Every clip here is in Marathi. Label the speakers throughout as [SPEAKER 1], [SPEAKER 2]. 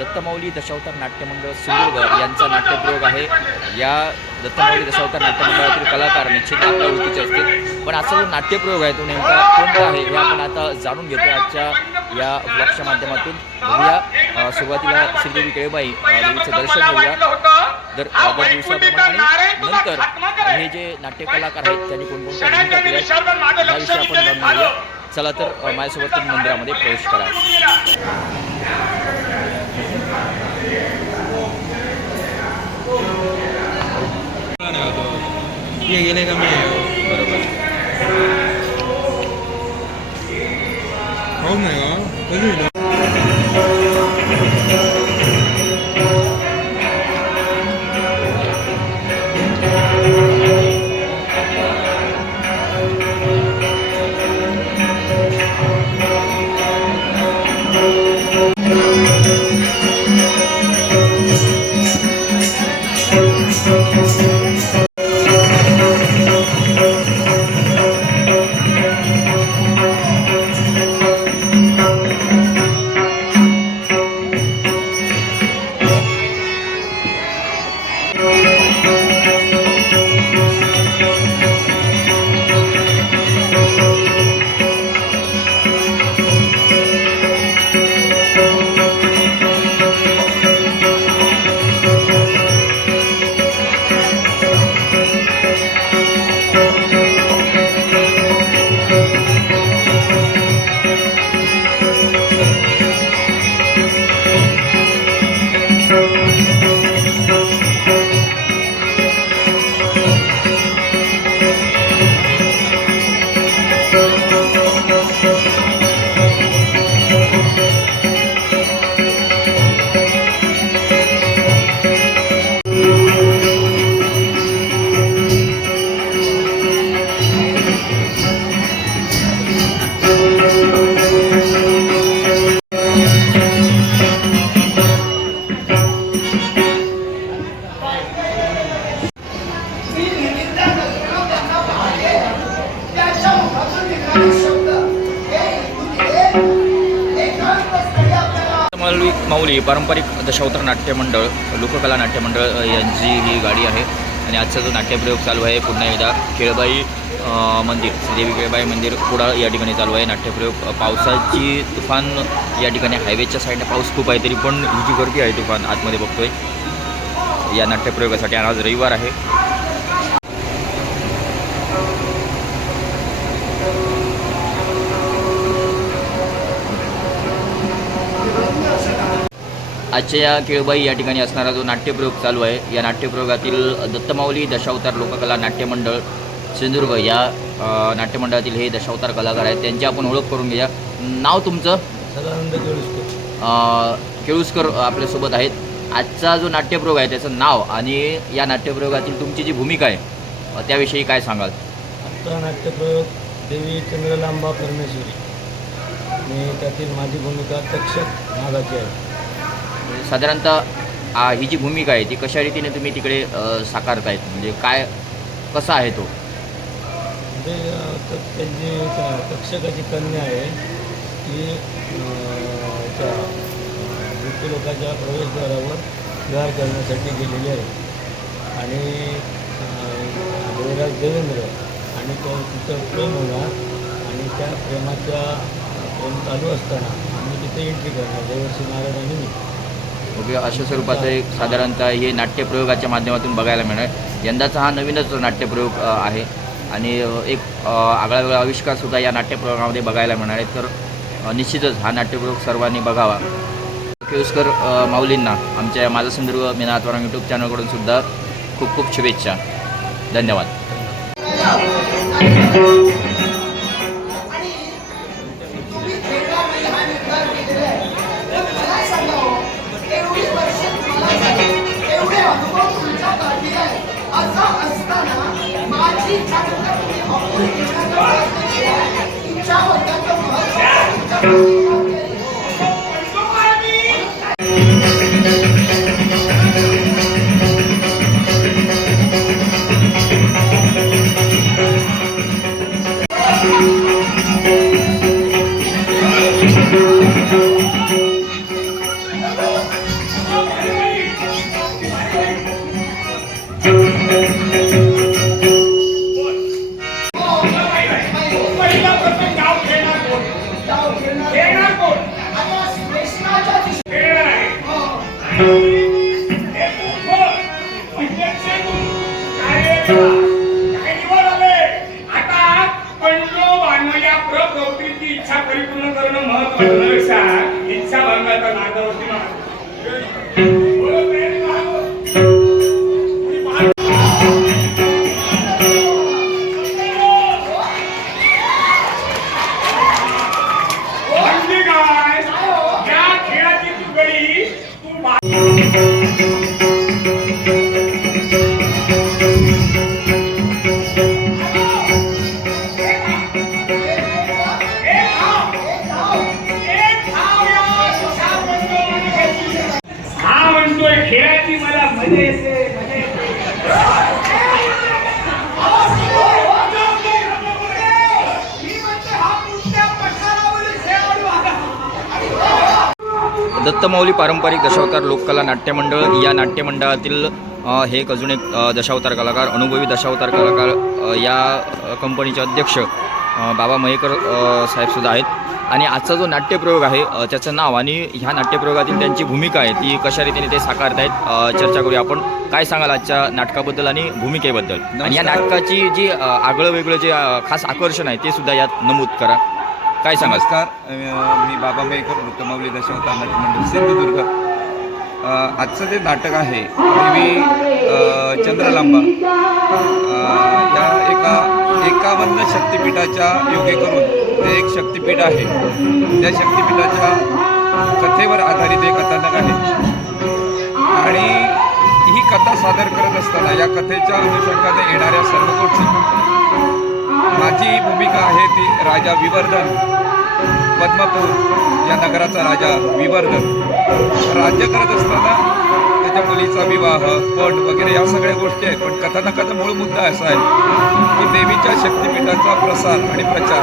[SPEAKER 1] दत्तमौली दशावतार नाट्यमंडळ सिंधुदुर्ग यांचा नाट्यप्रयोग आहे. या दत्तमौली दशावतार नाट्यमंडळातील कलाकार निश्चित आपल्या ओळखीचे असतील. पण असा जो नाट्यप्रयोग आहे तो नेमका कोणता आहे हे आपण आता जाणून घेतो आजच्या या ब्लॉगच्या माध्यमातून. बघूया. सुरुवातीला श्रीदेवी केळबाई देवीचं दर्शन घेऊया. दर अ, दर दिवसाप्रमाणे नंतर हे जे नाट्य कलाकार आहेत त्यांनी कोणकोणत्या भूमिका केल्या याविषयी आपण जाणून घेऊया. चला तर माझ्यासोबत तुम्ही मंदिरामध्ये प्रवेश करा.
[SPEAKER 2] ये गेले का मी।
[SPEAKER 1] बरोबर.
[SPEAKER 2] हो नाही
[SPEAKER 1] पारंपरिक दशावतार नाट्यमंडळ लोककला नाट्यमंडळ अ, यांची ही गाडी आहे. आणि आजचा जो नाट्यप्रयोग चालू आहे पुन्हा एकदा केळबाई मंदिर श्रीदेवी केळबाई मंदिर कुडाळ या ठिकाणी चालू आहे नाट्यप्रयोग. पावसाची तुफान या ठिकाणी हायवेच्या साईडने पाऊस खूप आहे तरी पण ही जी गर्दी आहे तुफान आतमध्ये बघतोय. या नाट्यप्रयोगासाठी आज रविवार आहे. आजच्या या केळबाई या ठिकाणी असणारा जो नाट्यप्रयोग चालू आहे या नाट्यप्रयोगातील दत्तमाऊली दशावतार लोककला नाट्यमंडळ सिंधुदुर्ग या नाट्यमंडळातील हे दशावतार कलाकार आहेत. त्यांची आपण ओळख करून घ्या नाव तुमचं?
[SPEAKER 2] सदानंद केळुसकर.
[SPEAKER 1] केळुसकर आपल्यासोबत आहेत. आजचा जो नाट्यप्रयोग आहे त्याचं नाव आणि या नाट्यप्रयोगातील तुमची जी भूमिका आहे त्याविषयी काय सांगाल?
[SPEAKER 2] आत्ता नाट्यप्रयोग देवी चंद्रलांबा परमेश्वरी. आणि त्यातील माझी भूमिका तक्षक नागाची आहे.
[SPEAKER 1] साधारणतः ही जी भूमिका आहे ती कशा रीतीने तुम्ही तिकडे साकारत साकारतायत म्हणजे काय कसा आहे तो?
[SPEAKER 2] म्हणजे त्यांची तक्षकाची कन्या आहे ती त्या मृत्यू लोकांच्या प्रवेशद्वारावर विहार करण्यासाठी गेलेली आहे. आणि अं, देवराज देवेंद्र आणि तो तिचं प्रेम होणार आणि त्या प्रेमाच्या प्रेम चालू असताना आम्ही तिथे एंट्री करणार देवर्षी नारायणांनी.
[SPEAKER 1] ओके अशा स्वरूपाचं एक साधारणतः हे नाट्यप्रयोगाच्या माध्यमातून बघायला मिळणार. यंदाचा हा नवीनच नाट्यप्रयोग आहे. आणि एक आगळा वेगळा आविष्कारसुद्धा या नाट्यप्रयोगामध्ये बघायला मिळणार आहे. तर निश्चितच हा नाट्यप्रयोग सर्वांनी बघावा. केळुसकर माऊलींना आमच्या माझा संदर्भ मीना यूट्यूब चॅनलकडून सुद्धा खूप खूप शुभेच्छा. धन्यवाद.
[SPEAKER 3] Hallelujah.
[SPEAKER 1] दत्तमाऊली पारंपरिक दशावतार लोककला नाट्य मंडळ या नाट्य मंडळातील अ, हे एक अजून एक दशावतार कलाकार अनुभवी दशावतार कलाकार या कंपनीचे अध्यक्ष बाबा मयेकर साहेबसुद्धा आहेत. आणि आजचा जो नाट्यप्रयोग आहे त्याचं नाव आणि ह्या नाट्यप्रयोगातील त्यांची भूमिका आहे ती कशा रीतीने ते साकारतायत अ, चर्चा करूया आपण. काय सांगाल आजच्या नाटकाबद्दल आणि भूमिकेबद्दल? आणि या नाटकाची जी आगळं वेगळं जे खास आकर्षण आहे ते सुद्धा यात नमूद करा. काय सांगा
[SPEAKER 4] नमस्कार. मी बाबा मेकर वृत्तमावली दशावत नाट्य मंडळ सिंधुदुर्ग. आजचं जे नाटक आहे देवी चंद्रलांबा. या एका एकावन्न शक्तिपीठाच्या योगे करून ते एक शक्तिपीठ आहे. त्या शक्तिपीठाच्या कथेवर आधारित एक कथानक आहे. आणि ही कथा सादर करत असताना या कथेच्या अनुषंगाने येणाऱ्या सर्व गोष्टी माझी भूमिका आहे ती राजा विवर्धन पद्मपूर या नगराचा राजा विवर्धन. राज्य करत असताना त्याच्या मुलीचा विवाह पट वगैरे या सगळ्या गोष्टी आहेत. पण कथानकाचा मूळ मुद्दा असा आहे की देवीच्या शक्तिपीठाचा प्रसार आणि प्रचार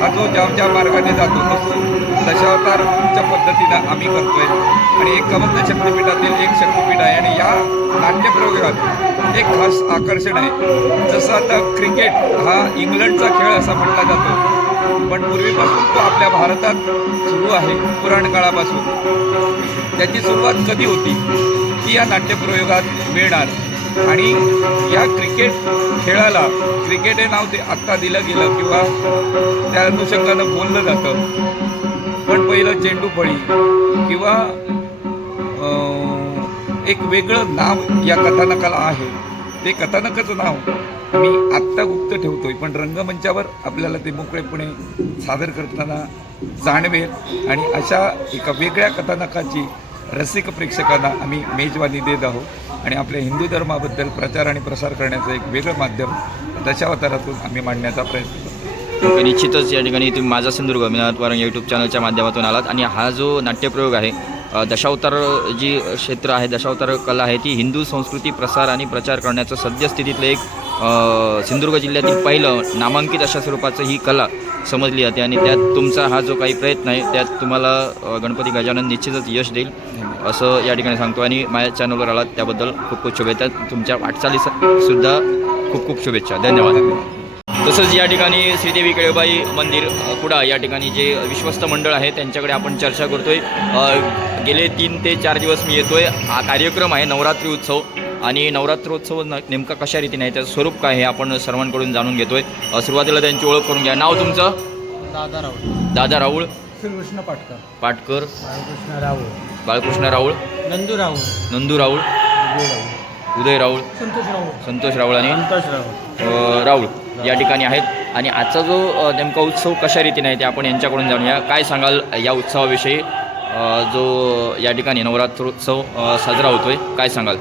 [SPEAKER 4] हा जो ज्या ज्या मार्गाने जातो तो दशावतारच्या पद्धतीनं आम्ही करतोय. आणि एकावन्न शक्तिपीठातील एक शक्तिपीठ आहे. आणि या नाट्यप्रयोगात एक खास आकर्षण आहे. जसं आता क्रिकेट हा इंग्लंडचा खेळ असा म्हटला जातो. पण पूर्वीपासून तो आपल्या भारतात सुरू आहे. पुराण काळापासून. त्याची सुरुवात कधी होती? ती या नाट्यप्रयोगात मिळणार. आणि या क्रिकेट खेळाला क्रिकेट हे नाव ते आत्ता दिलं गेलं किंवा त्या अनुषंगानं बोललं जातं. पण पहिलं चेंडूफळी किंवा एक वेगळं नाव या कथानकाला आहे. ते कथानकाचं नाव मी आत्ता गुप्त ठेवतोय पण रंगमंचावर आपल्याला ते मोकळेपणे सादर करताना जाणवेल. आणि अशा एका वेगळ्या कथानकाची रसिक प्रेक्षकांना आम्ही मेजवानी देत आहोत. आणि आपल्या हिंदू धर्माबद्दल प्रचार आणि प्रसार करण्याचं एक वेगळं माध्यम दशावतारातून आम्ही मांडण्याचा प्रयत्न करतो.
[SPEAKER 1] तर निश्चितच या ठिकाणी तुम्ही माझा सिंधुदुर्ग मिनात वारंग यूट्यूब चॅनलच्या माध्यमातून आलात. आणि हा जो नाट्यप्रयोग आहे दशावतार जी क्षेत्र आहे दशावतार कला आहे ती हिंदू संस्कृती प्रसार आणि प्रचार करण्याचं सद्यस्थितीतलं एक सिंधुदुर्ग जिल्ह्यातील पहिलं नामांकित अशा स्वरूपाचं ही कला समजली जाते. आणि त्यात तुमचा हा जो काही प्रयत्न आहे त्यात तुम्हाला गणपती गजानन निश्चितच यश देईल असं या ठिकाणी सांगतो. आणि माझ्या चॅनलवर आलात त्याबद्दल खूप खूप शुभेच्छा. तुमच्या वाटचालीस सुद्धा खूप खूप शुभेच्छा. धन्यवाद. तसंच या ठिकाणी श्रीदेवी केळबाई मंदिर कुडा या ठिकाणी जे विश्वस्त मंडळ आहे त्यांच्याकडे आपण चर्चा करतोय. अ, गेले तीन ते चार दिवस मी येतोय. हा कार्यक्रम आहे नवरात्री उत्सव. आणि नवरात्रोत्सव न- नेमका कशा रीतीने आहे त्याचं स्वरूप काय आहे आपण सर्वांकडून जाणून घेतोय. सुरुवातीला त्यांची ओळख करून घ्या. नाव तुमचं?
[SPEAKER 2] दादा राऊळ.
[SPEAKER 1] दादा राऊळ.
[SPEAKER 2] श्रीकृष्ण पाटकर.
[SPEAKER 1] पाटकर.
[SPEAKER 2] बाळकृष्ण राऊळ.
[SPEAKER 1] बाळकृष्ण राऊळ.
[SPEAKER 2] नंदू राऊळ.
[SPEAKER 1] नंदू राऊळ. उदय राऊळ.
[SPEAKER 2] संतोष राऊळ.
[SPEAKER 1] संतोष राऊळ आणि
[SPEAKER 2] संतोष राऊळ.
[SPEAKER 1] राऊळ. या ठिकाणी आहेत. आणि आजचा जो नेमका उत्सव कशा रीतीने आहे ते आपण यांच्याकडून जाणूया. काय सांगाल या उत्सवाविषयी? जो या ठिकाणी नवरात्रोत्सव अ, साजरा होतोय काय सांगाल?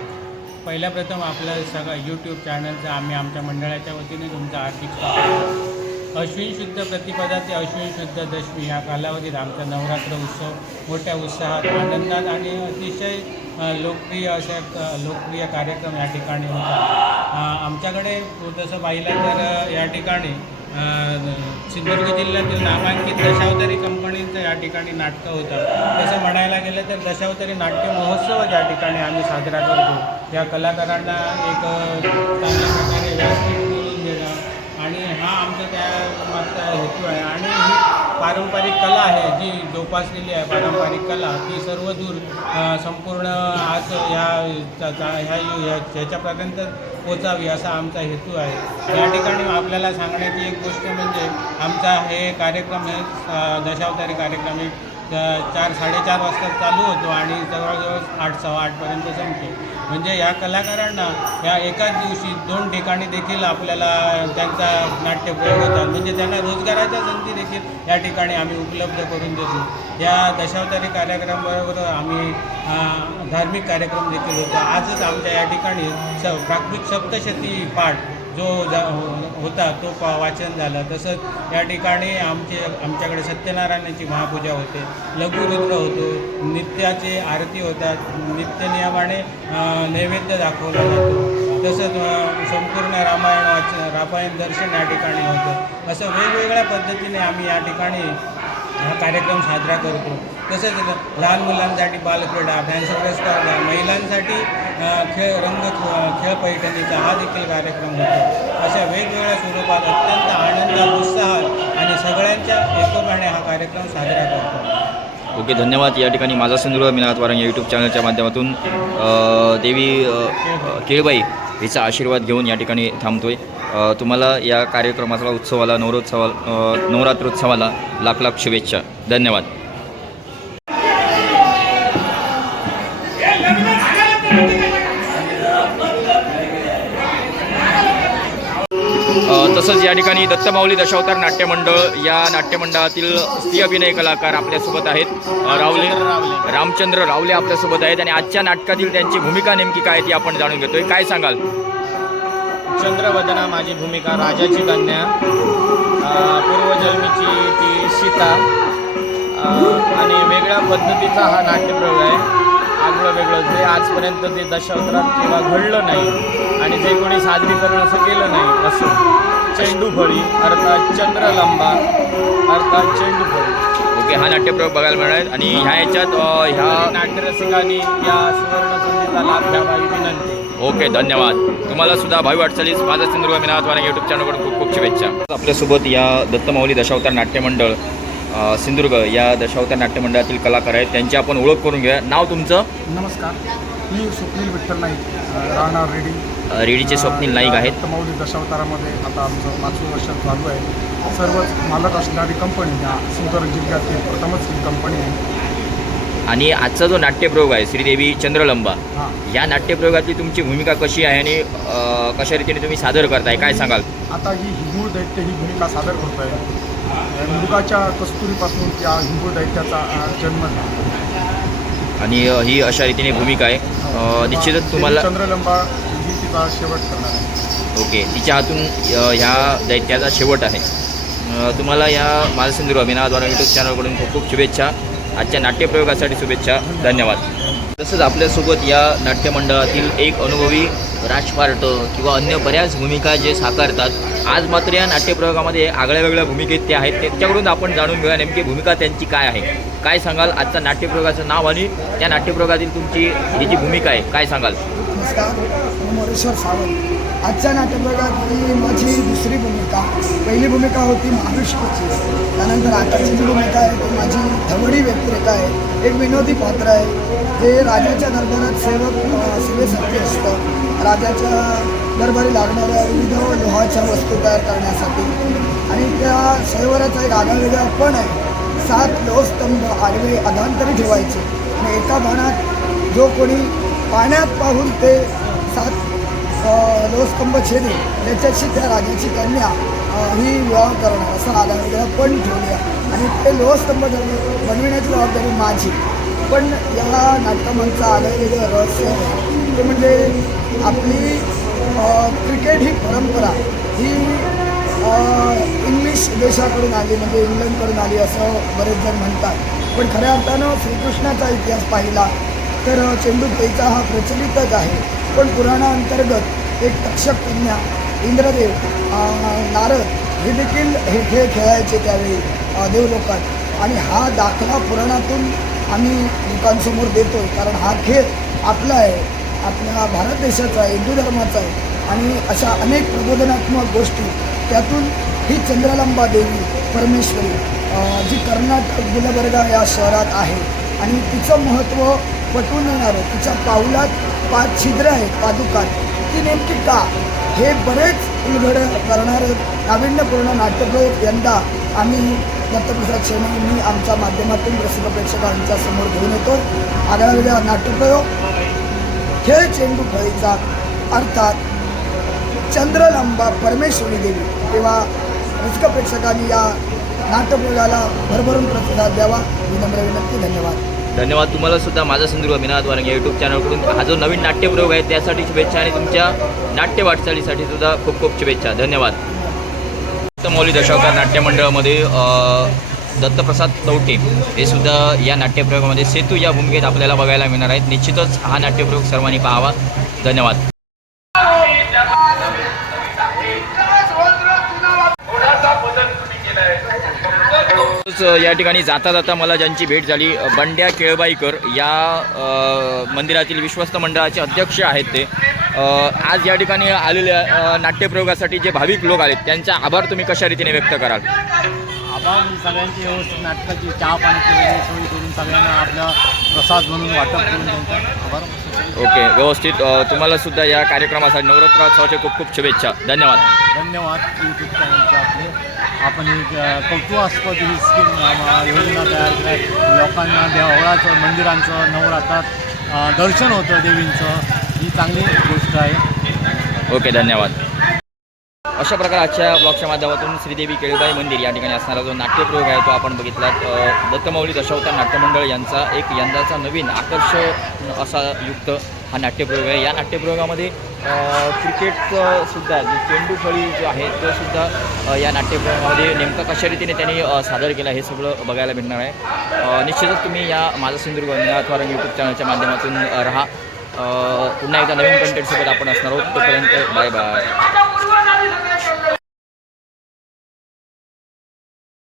[SPEAKER 5] पहिल्या प्रथम आपलं सगळं यूट्यूब चॅनलचं आम्ही आमच्या मंडळाच्या वतीने तुमचं आर्थिक स्वागत. अश्विन शुद्ध प्रतिपदा ते अश्विन शुद्ध दशमी या कालावधीत आमचा नवरात्र उत्सव मोठ्या उत्साहात आनंदात आणि अतिशय लोकप्रिय अशा लोकप्रिय कार्यक्रम या ठिकाणी होतात आमच्याकडे तसं पाहिलं तर या ठिकाणी सिंधुदुर्ग जिल्ह्यातील नामांकित दशावतारी कंपनीचं या ठिकाणी नाटकं होतं. तसं म्हणायला गेलं तर दशावतारी नाट्य महोत्सव या ठिकाणी आम्ही साजरा करतो या कलाकारांना एक चांगल्या प्रकारे व्यासपीठ मिळून देणं. आणि हा आमचा त्या मागचा हेतू आहे. आणि ही पारंपरिक कला आहे जी जोपासलेली आहे पारंपरिक कला ती सर्व दूर संपूर्ण आज ह्या ह्या ह्याच्यापर्यंत पोचावी असा आमचा हेतू आहे. या ठिकाणी आपल्याला सांगण्याची एक गोष्ट म्हणजे आमचा हे कार्यक्रम हे दशावतारी कार्यक्रम हे चार साडेचार वाजता चालू होतो आणि जवळजवळ आठ सव्वा आठपर्यंत संपतो. म्हणजे या कलाकारांना या एकाच दिवशी दोन ठिकाणी देखील आपल्याला त्यांचा नाट्य प्रयोग होतात. म्हणजे त्यांना रोजगाराच्या संधी देखील या ठिकाणी आम्ही उपलब्ध करून देतो. या दशावतारी कार्यक्रमाबरोबर आम्ही धार्मिक कार्यक्रम देखील होतो. आजच आमच्या या ठिकाणी स प्राथमिक सप्तशती पाठ जो जा होता तो पा वाचन झालं. तसंच या ठिकाणी आमचे आमच्याकडे सत्यनारायणाची महापूजा होते. लघुरुद्र होतो. नित्याचे आरती होतात. नित्यनियमाने नैवेद्य दाखवला जातो. तसंच संपूर्ण रामायण वाच रामायण दर्शन या ठिकाणी होतं. असं वेगवेगळ्या पद्धतीने आम्ही या ठिकाणी हा कार्यक्रम साजरा करतो. तसेच लहान मुलांसाठी बालक्रीडा फॅन्सी स्पर्धा महिलांसाठी खेळ रंग खेळ पैठणीचा हा देखील कार्यक्रम होतो. अशा वेगवेगळ्या स्वरूपात अत्यंत आनंद उत्साहात आणि सगळ्यांच्या एकोप्याने हा कार्यक्रम साजरा करतो.
[SPEAKER 1] ओके धन्यवाद. या ठिकाणी माझा सिंधुदुर्ग मिनात वारंग या यूट्यूब चॅनलच्या माध्यमातून देवी केळबाई हिचा आशीर्वाद घेऊन या ठिकाणी थांबतोय. अ, तुम्हाला या कार्यक्रमाला उत्सवाला नवरोत्सवा नवरात्रोत्सवाला लाख लाख शुभेच्छा. धन्यवाद. तसंच या ठिकाणी दत्तमाऊली दशावतार नाट्यमंडळ या नाट्यमंडळातील स्त्री अभिनय कलाकार आपल्यासोबत आहेत. रावले रामचंद्र रावले आपल्यासोबत आहेत आणि आजच्या नाटकातील त्यांची भूमिका नेमकी काय ती आपण जाणून घेतोय. काय सांगाल?
[SPEAKER 6] चंद्रवदना माझी भूमिका राजाची कन्या पूर्वजन्मीची ती सीता आणि वेगळ्या पद्धतीचा हा नाट्यप्रयोग आहे. आगळं वेगळं जे आजपर्यंत ते दशावतारात किंवा घडलं नाही. आणि जे कोणी सादरीकरण असं केलं नाही असं. चेंडूफळी अर्थात चंद्रलंबा अर्थात चेंडूफळी.
[SPEAKER 1] ओके हा नाट्यप्रयोग बघायला मिळणार आणि ह्या याच्यात ह्या
[SPEAKER 6] नाट्यरसिकांनी या सुवर्ण संधीचा लाभ घ्यावा ही विनंती.
[SPEAKER 1] ओके धन्यवाद. तुम्हाला सुद्धा भावी वाटचालीस. माझा सिंधुदुर्ग मिनात वारंग यूट्यूब चॅनलकडून खूप खूप शुभेच्छा. आपल्यासोबत या दत्तमाऊली दशावतार नाट्यमंडळ सिंधुदुर्ग या दशावतार नाट्यमंडळातील कलाकार आहेत. त्यांची आपण ओळख करून घेऊया. नाव तुमचं?
[SPEAKER 7] नमस्कार. मी स्वप्नील विठ्ठल नाईक राहणार रेडी.
[SPEAKER 1] रेडीचे स्वप्नील नाईक आहेत.
[SPEAKER 7] माऊली दशावतारामध्ये आता आमचं पाचवं वर्ष चालू आहे. सर्वच मालक असणारी कंपनी ह्या सिंधुदुर्ग जिल्ह्यातील प्रथमच ही कंपनी आहे.
[SPEAKER 1] आणि आजचा जो नाट्यप्रयोग आहे श्रीदेवी चंद्रलंबा
[SPEAKER 7] हां.
[SPEAKER 1] या नाट्यप्रयोगातली तुमची भूमिका कशी आहे आणि अ, कशा रीतीने तुम्ही सादर करताय? काय सांगाल?
[SPEAKER 7] आता ही हिंगूळ दैत्य ही भूमिका सादर करतो आहे मृगाच्या कस्तुरीपासून त्या हिंगूळ दैत्याचा जन्म झाला.
[SPEAKER 1] आणि ही अशा रीतीने भूमिका आहे. अ, निश्चितच तुम्हाला
[SPEAKER 7] चंद्रलंबा ही तिचा शेवट करणार आहे.
[SPEAKER 1] ओके. तिच्या हातून ह्या दैत्याचा शेवट आहे. तुम्हाला या मालसिंधुर अभिनयाद्वारा यूट्यूब चॅनलकडून खूप खूप शुभेच्छा. आजच्या नाट्यप्रयोगासाठी शुभेच्छा. धन्यवाद. तसंच आपल्यासोबत या नाट्यमंडळातील एक अनुभवी राजपार्ट किंवा अन्य बऱ्याच भूमिका जे साकारतात आज मात्र या नाट्यप्रयोगामध्ये आगळ्या वेगळ्या भूमिकेत ते आहेत. त्याच्याकडून आपण जाणून घेऊया नेमकी भूमिका त्यांची काय आहे. काय सांगाल आजचा नाट्यप्रयोगाचं नाव आणि त्या नाट्यप्रयोगातील तुमची ही जी भूमिका आहे काय सांगाल?
[SPEAKER 8] नमस्कार सावंत. आजच्या नाट्यप्रयोगात ही माझी दुसरी भूमिका. पहिली भूमिका होती महाविष्णूची. त्यानंतर आताची जी भूमिका आहे ती माझी धवडी व्यक्तिरेखा आहे. एक विनोदी पात्र आहे. जे राजाच्या दरबारात सेवक सेवेसाठी असतं. राजाच्या दरबारी लागणाऱ्या विविध लोहाच्या वस्तू तयार करण्यासाठी. आणि त्या स्वयंवराचा एक आगळावेगळा पण आहे. सात लोहस्तंभ आडवे अधांतरी ठेवायचे. आणि एका बाणात जो कोणी पाण्यात पाहून ते सात अ, लोहस्तंभ छेदी याच्याशी त्या राजाची कन्या ही विवाह करणं असं आगळावेगळा पण ठेवली आणि ते लोहस्तंभ जर- बनविण्याची जबाबदारी माझी. पण या नाटकामांचं आगळावेगळं रहस्य ते म्हणजे आपली क्रिकेट ही परंपरा ही इंग्लिश देशाकडून आली म्हणजे इंग्लंडकडून आली असं बरेच जण म्हणतात. पण खऱ्या अर्थानं श्रीकृष्णाचा इतिहास पाहिला तर चेंडू चेंडूफळीचा हा प्रचलितच आहे. पण पुराणाअंतर्गत एक तक्षक कन्या इंद्रदेव नारद हे देखील हे खेळ खेळायचे त्यावेळी देवलोकात. आणि हा दाखला पुराणातून आम्ही लोकांसमोर देतो कारण हा खेळ आपला आहे. आपल्या भारत देशाचा आहे हिंदू धर्माचा आहे. आणि अशा अनेक प्रबोधनात्मक गोष्टी त्यातून ही चंद्रलंबा देवी परमेश्वरी जी कर्नाटक गुलबर्गा या शहरात आहे. आणि तिचं महत्त्व पटवून येणारं तिच्या पाऊलात पाच छिद्र आहेत पादुकात. ती नेमकी का? हे बरेच उलगड करणारं नाविन्यपूर्ण नाट्यप्रयोग यंदा आम्ही दत्तप्रसाद सेने मी आमच्या माध्यमातून प्रसिद्ध प्रेक्षकांच्या समोर घेऊन येतो. आगळा वेगळा नाट्यप्रयोग खेळ चेंडू फळीचा अर्थात चंद्रलंबा परमेश्वरी देवी. तेव्हा रसिक प्रेक्षकांनी या नाट्यप्रयोगाला भरभरून प्रतिसाद द्यावा. विनम्र विनंती. धन्यवाद.
[SPEAKER 1] धन्यवाद तुम्हाला सुद्धा. माझा सिंधुदुर्ग मीनाथ वारंग या यूट्यूब चॅनलकडून हा जो नवीन नाट्यप्रयोग आहे त्यासाठी शुभेच्छा आणि तुमच्या नाट्य वाटचालीसाठी सुद्धा खूप खूप शुभेच्छा. धन्यवाद. दत्तमौली दशावतार नाट्यमंडळामध्ये दत्तप्रसाद चौटे हे सुद्धा या नाट्यप्रयोगामध्ये सेतू या भूमिकेत आपल्याला बघायला मिळणार आहेत. निश्चितच हा नाट्यप्रयोग सर्वांनी पाहावा. धन्यवाद. तसंच या ठिकाणी जाता जाता मला ज्यांची भेट झाली बंड्या केळबाईकर या मंदिरातील विश्वस्त मंडळाचे अध्यक्ष आहेत ते. आज या ठिकाणी आलेल्या नाट्यप्रयोगासाठी जे भाविक लोक आलेत त्यांचा आभार तुम्ही कशा रीतीने व्यक्त कराल?
[SPEAKER 9] आभार सगळ्यांची व्यवस्थित नाटकाची चहा पाणी सोयी करून सगळ्यांना आपला प्रसाद म्हणून वाटप करून आभार.
[SPEAKER 1] ओके व्यवस्थित. तुम्हाला सुद्धा या कार्यक्रमासाठी नवरात्रोत्सवाच्या खूप खूप शुभेच्छा. धन्यवाद.
[SPEAKER 9] धन्यवाद. आपण एक अ, कौतुकास्पद ही स्कीम योजना तयार केल्या लोकांना देवळाचं मंदिरांचं नवरात्रात दर्शन होतं देवींचं. ही चांगली गोष्ट आहे.
[SPEAKER 1] ओके धन्यवाद. अशा प्रकारे आजच्या ब्लॉगच्या माध्यमातून श्रीदेवी केळीबाई मंदिर या ठिकाणी असणारा जो नाट्यप्रयोग आहे तो आपण बघितला. दत्तमौली दशावतार नाट्यमंडळ यांचा एक यंदाचा नवीन आकर्षक असा युक्त हा नाट्यप्रयोग आहे. या नाट्यप्रयोगामध्ये क्रिकेटचं सुद्धा चेंडू फळी जो आहे तो सुद्धा या नाट्यक्रमामध्ये नेमकं कशा रीतीने त्यांनी सादर केला हे सगळं बघायला भेटणार आहे. निश्चितच तुम्ही या माझा सिंधुदुर्ग अथवा यूट्यूब चॅनलच्या माध्यमातून राहा. पुन्हा एकदा नवीन कंटेंटसोबत आपण असणार आहोत. तोपर्यंत बाय बाय.